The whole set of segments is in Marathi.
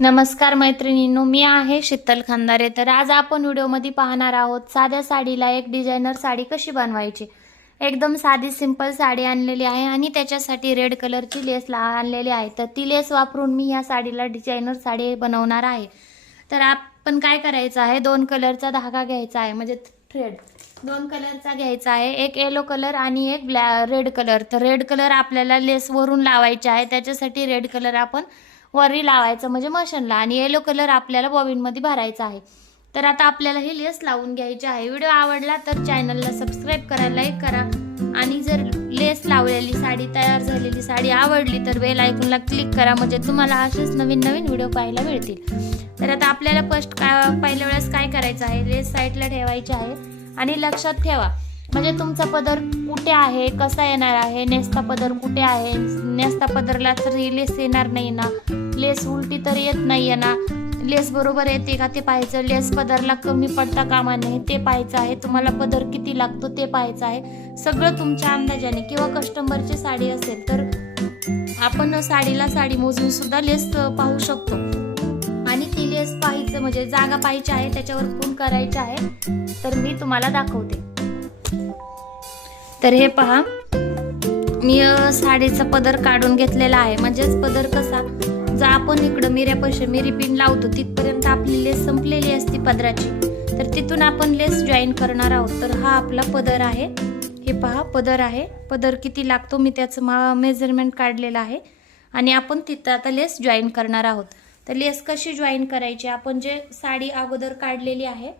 नमस्कार मैत्रिणींनो मी आहे शीतल खंदारे. तर आज आपण व्हिडिओमध्ये पाहणार आहोत साध्या साडीला एक डिझायनर साडी कशी बनवायची. एकदम साधी सिंपल साडी आणलेली आहे आणि त्याच्यासाठी रेड कलरची लेस ला आणलेली आहे. तर ती लेस वापरून मी ह्या साडीला डिझायनर साडी बनवणार आहे. तर आपण काय करायचं आहे दोन कलरचा धागा घ्यायचा आहे म्हणजे थ्रेड दोन कलरचा घ्यायचा आहे एक येलो कलर आणि एक ब्लॅ रेड कलर तर रेड कलर आपल्याला लेसवरून लावायचे आहे त्याच्यासाठी रेड कलर आपण वरी लावायचं म्हणजे मशीनला. आणि येलो कलर आपल्याला बॉबिनमध्ये भरायचा आहे. तर आता आपल्याला हे लेस लावून घ्यायचे आहे. व्हिडिओ आवडला तर चॅनलला सबस्क्राईब करा लाईक करा. आणि जर लेस लावलेली साडी तयार झालेली साडी आवडली तर बेल आयकॉनला क्लिक करा. म्हणजे तुम्हाला असेच नवीन नवीन व्हिडिओ पाहायला मिळतील. तर आता आपल्याला फर्स्ट का पहिल्या वेळेस काय करायचं आहे? लेस साईडला ठेवायचे आहे. आणि लक्षात ठेवा. म्हणजे तुमचा पदर कुठे आहे? कसा येणार आहे? नेसता पदर कुठे आहे? नेसता पदरला तर लेस येणार नाही ना? लेस उलटी तर येत नाही ना. लेस बरोबर येते का ते पाहायचं? लेस पदरला कमी पडता कामा नये. ते पाहायचं आहे. तुम्हाला पदर किती लागतो ते पाहायचं आहे. सगळं तुमच्या अंदाजाने. किंवा कस्टमरची साडी असेल तर आपण साडीला साडी मोजून सुद्धा लेस पाहू शकतो. आणि ती लेस पाहायचं म्हणजे जागा पाहायची आहे त्याच्यावर फोन करायची आहे. तर मी तुम्हाला दाखवते. तर हे पहा. मी साडीचा पदर काढून घेतलेला आहे. म्हणजेच पदर कसा? जर आपण इकडं मिऱ्यापाशी मिरी पिन लावतो. तिथपर्यंत आपली लेस संपलेली असते पदराची. तर तिथून आपण लेस जॉईन करणार आहोत. तर हा आपला पदर आहे. हे पहा पदर आहे. पदर किती लागतो? मी त्याचं मा मेजरमेंट काढलेलं आहे. आणि आपण तिथं आता लेस जॉईन करणार आहोत. तर लेस कशी जॉईन करायची? आपण जे साडी अगोदर काढलेली आहे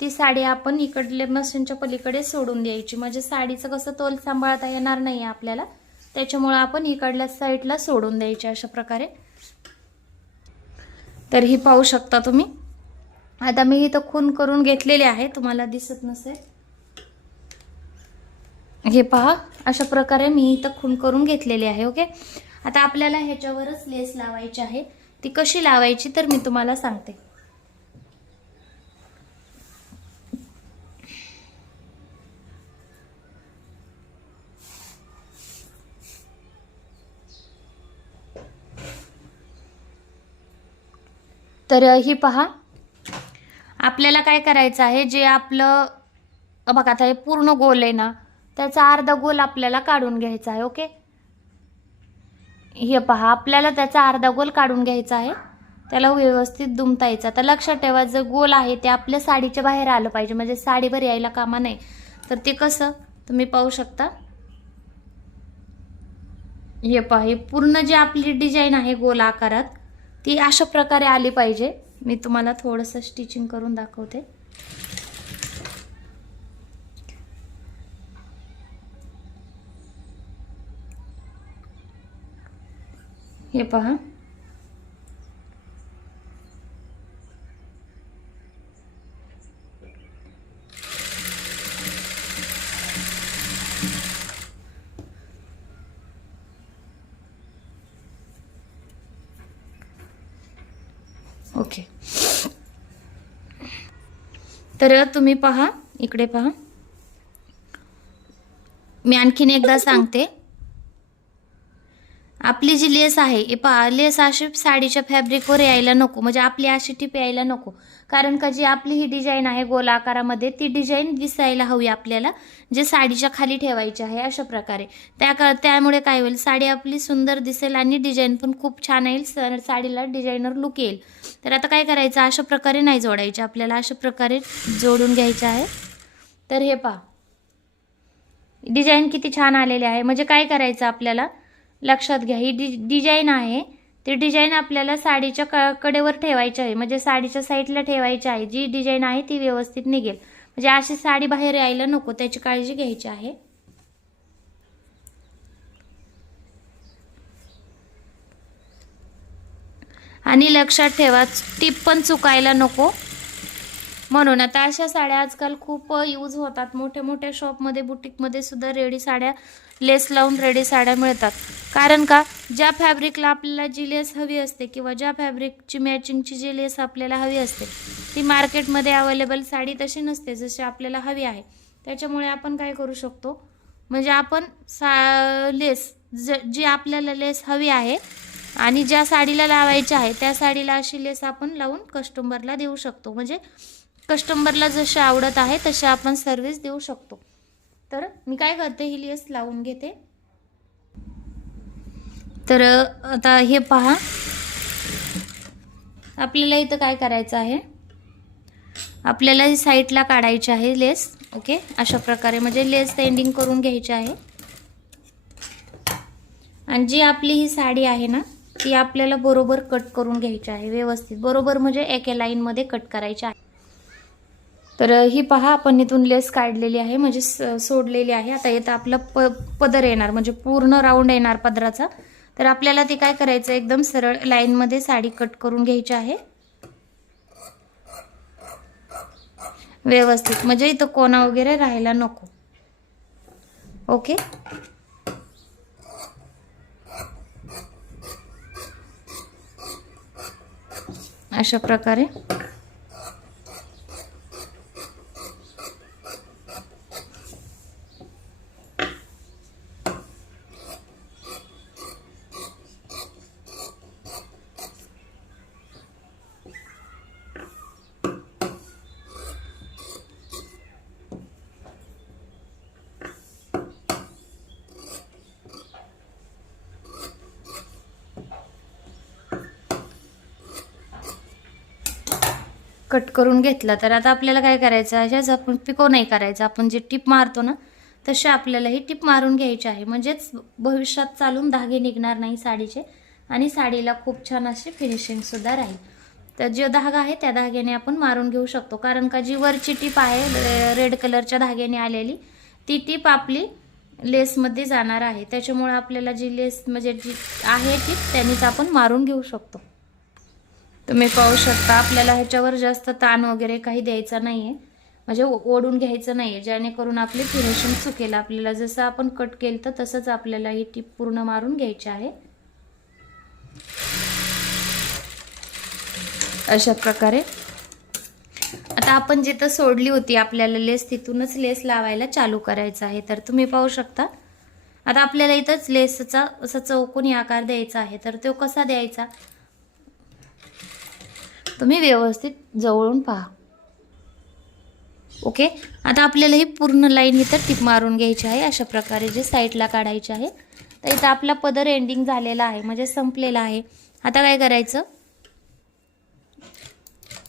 ती साडी आपण इकडले मशीनच्या पलीकडे सोडून द्यायची. म्हणजे साडीचं कसं तोल सांभाळता येणार नाही आपल्याला. त्याच्यामुळं आपण इकडल्या साईडला सोडून द्यायची अशा प्रकारे. तर ही पाहू शकता तुम्ही. आता मी इथं खून करून घेतलेले आहे तुम्हाला दिसत नसेल. हे पहा अशा प्रकारे मी इथं खून करून घेतलेली आहे ओके? आता आपल्याला ह्याच्यावरच लेस लावायची आहे. ती कशी लावायची तर मी तुम्हाला सांगते. तर ही पहा. आपल्याला काय करायचं आहे जे आपलं बघा आता हे पूर्ण गोल आहे ना त्याचा अर्धा गोल आपल्याला काढून घ्यायचा आहे ओके? हे पहा आपल्याला त्याचा अर्धा गोल काढून घ्यायचा आहे. त्याला व्यवस्थित दुमतायचं. आता लक्षात ठेवा जर गोल आहे ते आपल्या साडीच्या बाहेर आलं पाहिजे म्हणजे साडीवर यायला कामा नाही तर ते कसं तुम्ही पाहू शकता. हे पहा हे पूर्ण जी आपली डिझाईन आहे गोल आकारात ती अशा प्रकारे आली पाहिजे. मी तुम्हाला थोडंसं स्टिचिंग करून दाखवते. हे पहा. ओके. तर तुम्ही पहा इकडे पहा. मी आणखीन एकदा सांगते. आपली जी लेस आहे हे पहा लेस अशी साडीच्या फॅब्रिकवर यायला नको म्हणजे आपली अशी टिप यायला नको. कारण का जी आपली ही डिझाईन आहे गोल आकारामध्ये ती डिझाईन दिसायला हवी आपल्याला जे साडीच्या खाली ठेवायची आहे अशा प्रकारे. त्या का त्यामुळे काय होईल साडी आपली सुंदर दिसेल आणि डिझाईन पण खूप छान येईल साडीला डिझायनर लुक येईल. तर आता काय करायचं अशा प्रकारे नाही जोडायचे आपल्याला अशा प्रकारे जोडून घ्यायचे आहे. तर हे पहा. डिझाईन किती छान आलेले आहे. म्हणजे काय करायचं आपल्याला लक्षात घ्या. ही डि डिझाईन आहे. ती डिझाईन आपल्याला साडीच्या क कडेवर ठेवायची आहे. म्हणजे साडीच्या साईडला ठेवायची आहे. जी डिझाईन आहे ती व्यवस्थित निघेल. म्हणजे अशी साडी बाहेर यायला नको. त्याची काळजी घ्यायची आहे. आणि लक्षात ठेवा टीप पण चुकायला नको. म्हणून आता अशा साड्या आजकाल खूप यूज होतात. मोठ्या मोठ्या शॉपमध्ये बुटीकमध्ये सुद्धा रेडी साड्या लेस लावून रेडी साड्या मिळतात. कारण का ज्या फॅब्रिकला आपल्याला जी लेस हवी असते किंवा ज्या फॅब्रिकची मॅचिंगची जी लेस आपल्याला हवी असते ती मार्केटमध्ये अवेलेबल साडी तशी नसते जशी आपल्याला हवी आहे. त्याच्यामुळे आपण काय करू शकतो म्हणजे आपण सा लेस ज जी आपल्याला लेस हवी आहे आणि ज्या साडीला लावायची आहे त्या साडीला अशी लेस आपण लावून कस्टमरला देऊ शकतो. म्हणजे कस्टमरला जशी आवडत आहे तशी आपण सर्विस देऊ शकतो. तर मी काय करते ही लेस लावून घेते. तर आता हे पहा. आपल्याला इथं काय करायचं आहे? आपल्याला ही साईडला काढायची आहे लेस ओके? अशा प्रकारे म्हणजे लेस एंडिंग करून घ्यायची आहे. आणि जी आपली ही साडी आहे ना ती आपल्याला बरोबर कट करून घ्यायची आहे व्यवस्थित. बरोबर म्हणजे एके लाईनमध्ये कट करायची आहे. तर ही पहा आपण इथून लेस काढलेली आहे म्हणजे स- सोडलेली आहे. आता इथं आपलं प पदर येणार म्हणजे पूर्ण राऊंड येणार पदराचा. तर आपल्याला ते काय करायचं एकदम सरळ लाईनमध्ये साडी कट करून घ्यायची आहे. व्यवस्थित. म्हणजे इथं कोणा वगैरे राहायला नको. ओके? अशा प्रकारे. कट करून घेतला तर आता आपल्याला काय करायचं आहे? अशाच आपण पिको नाही करायचं. आपण जे टिप मारतो ना तसे आपल्याला ही टिप मारून घ्यायची आहे. म्हणजेच भविष्यात चालून धागे निघणार नाही साडीचे आणि साडीला खूप छान अशी फिनिशिंगसुद्धा राहील. तर जो धागा आहे त्या धाग्याने आपण मारून घेऊ शकतो. कारण का जी वरची टीप आहे रे- रेड कलरच्या धाग्याने आलेली ती टीप आपली लेसमध्ये जाणार आहे. त्याच्यामुळे आपल्याला जी लेस म्हणजे जी आहे टीप त्यांनीच आपण मारून घेऊ शकतो. तुम्ही पाहू शकता आपल्याला ह्याच्यावर जास्त ताण वगैरे काही द्यायचा नाही आहे म्हणजे ओढून घ्यायचं नाही आहे जेणेकरून आपली फिनिशिंग चुकेल. आपल्याला जसं आपण कट केलं तर तसंच आपल्याला ही टीप पूर्ण मारून घ्यायची आहे. अशा प्रकारे. आता आपण जिथं सोडली होती आपल्याला लेस तिथूनच लेस लावायला चालू करायचा आहे. तर तुम्ही पाहू शकता. आता आपल्याला इथंच लेसचा असा चौकोनी आकार द्यायचा आहे. तर तो कसा द्यायचा? तुम्ही व्यवस्थित जवळून पहा. ओके आता आपल्याला ही पूर्ण लाईन इथं टिप मारून घ्यायची आहे. अशा प्रकारे जे साईडला काढायचे आहे. तर इथं आपला पदर एंडिंग झालेला आहे. म्हणजे संपलेला आहे. आता काय करायचं?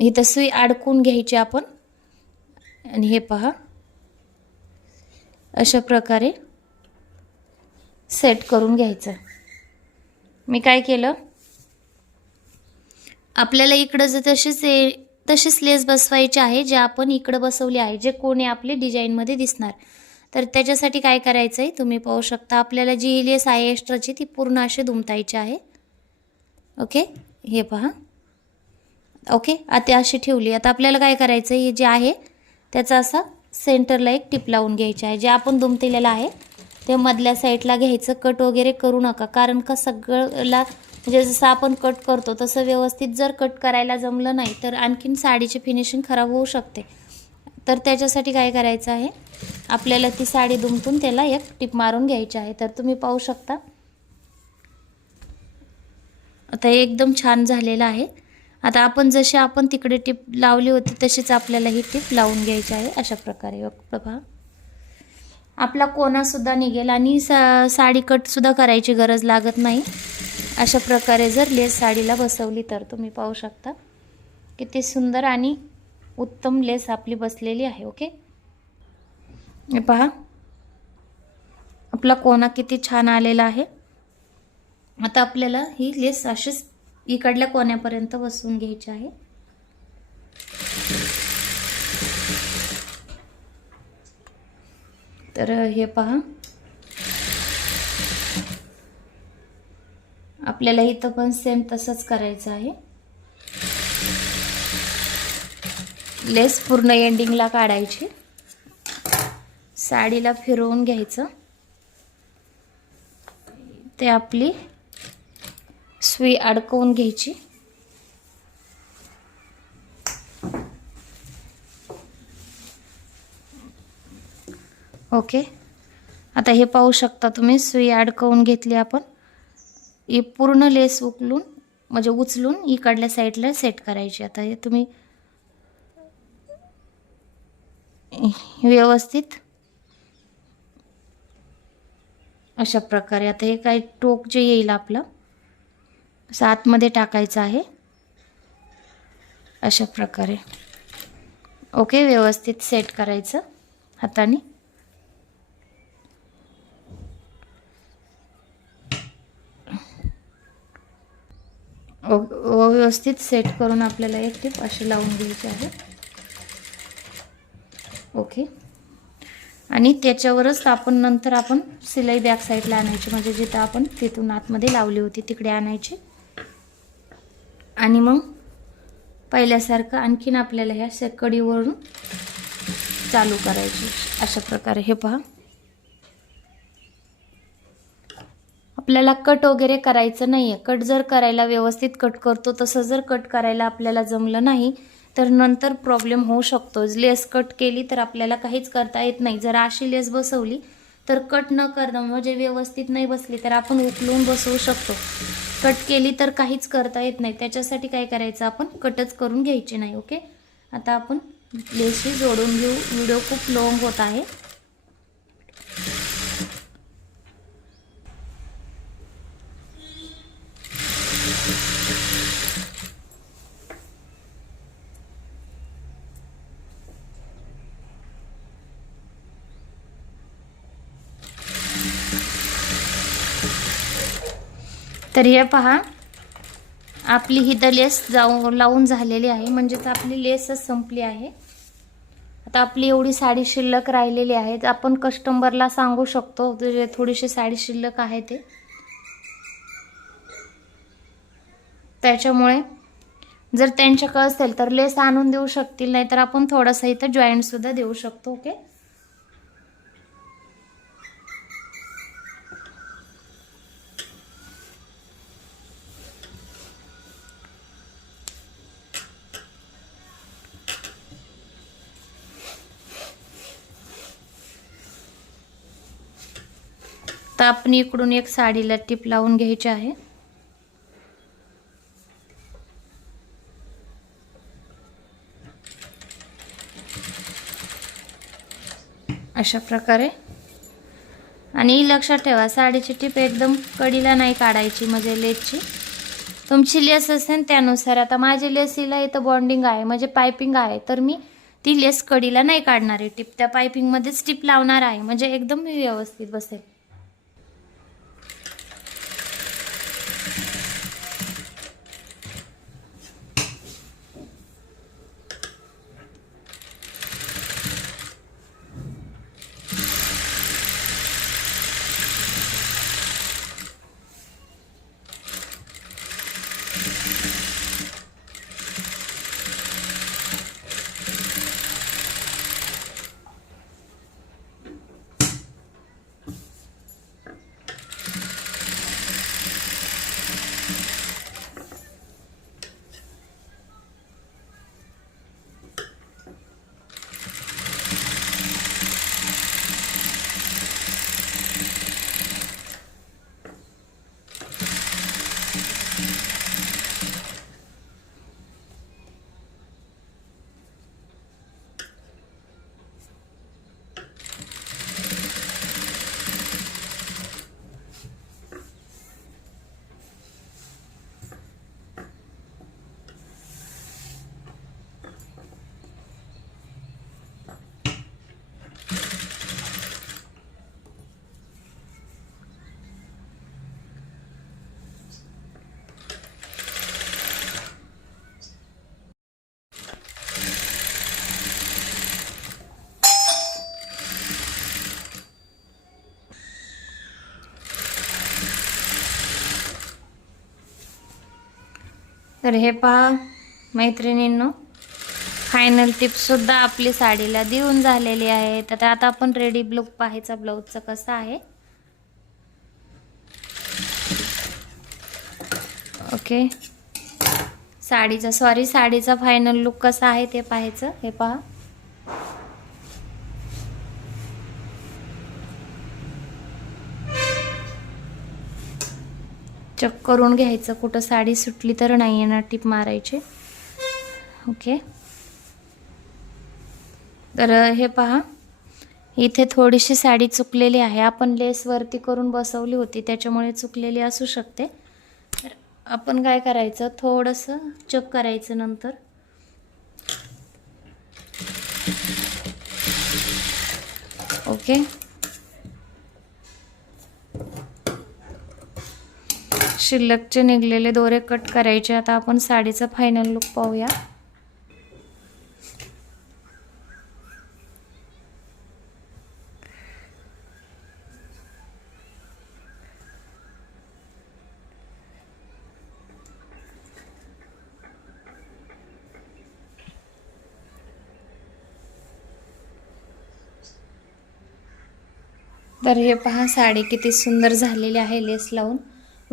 इथं सुई अडकून घ्यायची आपण. आणि हे पहा. अशा प्रकारे सेट करून घ्यायचं. मी काय केलं? आपल्याला इकडं जर तशीच ए तशीच लेस बसवायची आहे जे आपण इकडं बसवली आहे जे कोणी आपले डिझाईनमध्ये दिसणार. तर त्याच्यासाठी काय करायचं आहे तुम्ही पाहू शकता आपल्याला जी लेस आहे एक्स्ट्राची ती पूर्ण अशी दुमतायची आहे. ओके हे पहा. ओके आता अशी ठेवली. आता आपल्याला काय करायचं आहे हे जे आहे त्याचा असा सेंटरला एक टिप लावून घ्यायची आहे. जे आपण दुमतेलेलं आहे ते मधल्या साईडला घ्यायचं. कट वगैरे करू नका. कारण का सगळ्याला म्हणजे जसं आपण कट करतो तसं व्यवस्थित जर कट करायला जमलं नाही तर आणखीन साडीची फिनिशिंग खराब होऊ शकते. तर त्याच्यासाठी काय करायचं आहे? आपल्याला ती साडी दुमटून त्याला एक टिप मारून घ्यायची आहे. तर तुम्ही पाहू शकता. आता एकदम छान झालेलं आहे. आता आपण जशी आपण तिकडे टिप लावली होती तशीच आपल्याला ही टिप लावून घ्यायची आहे. अशा प्रकारे बघ- आपला कोणासुद्धा निघेल आणि सा साडी कटसुद्धा करायची गरज लागत नाही. अशा प्रकारे जर लेस साडीला बसवली तर तुम्ही पाहू शकता किती सुंदर आणि उत्तम लेस आपली बसलेली आहे ओके? हे पहा. आपला कोना किती छान आलेला आहे. आता आपल्याला ही लेस अशीच इकडल्या कोण्यापर्यंत बसवून घ्यायची आहे. तर हे पहा. आपल्याला इथं पण सेम तसंच करायचं आहे. लेस पूर्ण एंडिंगला काढायची. साडीला फिरवून घ्यायचं. ते आपली सुई अडकवून घ्यायची. ओके आता हे पाहू शकता तुम्ही सुई अडकवून घेतली आपण. ही पूर्ण लेस उकलून म्हणजे उचलून इकडल्या साईडला सेट करायची. आता हे तुम्ही व्यवस्थित अशा प्रकारे आता हे काही टोक जे येईल आपलं असं आतमध्ये टाकायचं आहे. अशा प्रकारे. ओके व्यवस्थित सेट करायचं हाताने. व्यवस्थित सेट करून आपल्याला एक टिप अशी लावून घ्यायची आहे. ओके आणि त्याच्यावरच आपण नंतर आपण सिलाई बॅक साईडला आणायची. म्हणजे जिथं आपण तिथून आतमध्ये लावली होती तिकडे आणायची. आणि मग पहिल्यासारखं आणखीन आपल्याला ह्या से- कडीवरून चालू करायची. अशा प्रकारे. हे पहा. आपल्याला कट वगैरे करायचं नाही आहे कट जर करायला व्यवस्थित कट करतो तसं जर कट करायला आपल्याला जमलं नाही तर नंतर प्रॉब्लेम होऊ शकतो. लेस कट केली तर आपल्याला काहीच करता येत नाही. जर अशी लेस बसवली तर कट न करणं म्हणजे व्यवस्थित नाही बसली तर आपण उकलून बसवू शकतो. कट केली तर काहीच करता येत नाही. त्याच्यासाठी काय करायचं आपण? कटच करून घ्यायची नाही ओके? आता आपण लेसशी जोडून घेऊ. व्हिडिओ खूप लॉंग होत आहे. तर हे पहा आपली ही तर लेस जाऊ लावून झालेली आहे. म्हणजेच आपली लेसच संपली आहे. आता आपली एवढी साडी शिल्लक राहिलेली आहे. आपण कस्टमरला सांगू शकतो जे थोडीशी साडी शिल्लक आहे ते. त्याच्यामुळे जर त्यांच्याकडे असेल तर लेस आणून देऊ शकतील नाही तर आपण थोडंसं इथं जॉईंटसुद्धा देऊ शकतो ओके आता आपण इकडून एक साडीला टिप लावून घ्यायची आहे. अशा प्रकारे. आणि लक्षात ठेवा साडीची टिप एकदम कडीला नाही काढायची म्हणजे लेसची. तुमची लेस असेल त्यानुसार आता माझी लेसीला इथं बॉन्डिंग आहे म्हणजे पायपिंग आहे तर मी ती लेस कडीला नाही काढणार आहे. टिप त्या पायपिंगमध्येच टिप लावणार आहे म्हणजे एकदम व्यवस्थित बसेल. तर हे पहा मैत्रिणींनो फायनल टिपसुद्धा आपली साडीला देऊन झालेली आहे. तर आता आपण रेडी लुक पाहायचा ब्लाऊजचं कसं आहे. ओके साडीचा सॉरी साडीचा फायनल लुक कसा आहे ते पाहायचं. हे पहा. चेक करून घ्यायचं. कुठं साडी सुटली तर नाही येणार टीप मारायची. ओके. तर हे पहा. इथे थोडीशी साडी चुकलेली आहे. आपण लेस वरती करून बसवली होती. त्याच्यामुळे चुकलेली असू शकते. तर आपण काय करायचं? थोडंसं चेक करायचं नंतर. ओके. शिल्लकचे निघलेले दोरे कट करायचे. आता आपण साडीचा फायनल लुक पाहूया. तर हे पहा साडी किती सुंदर झालेली आहे लेस लावून.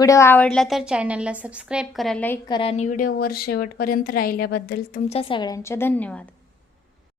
व्हिडिओ आवडला तर चॅनलला सबस्क्राईब करा लाईक करा आणि व्हिडिओवर शेवटपर्यंत राहिल्याबद्दल तुमच्या सगळ्यांचे धन्यवाद.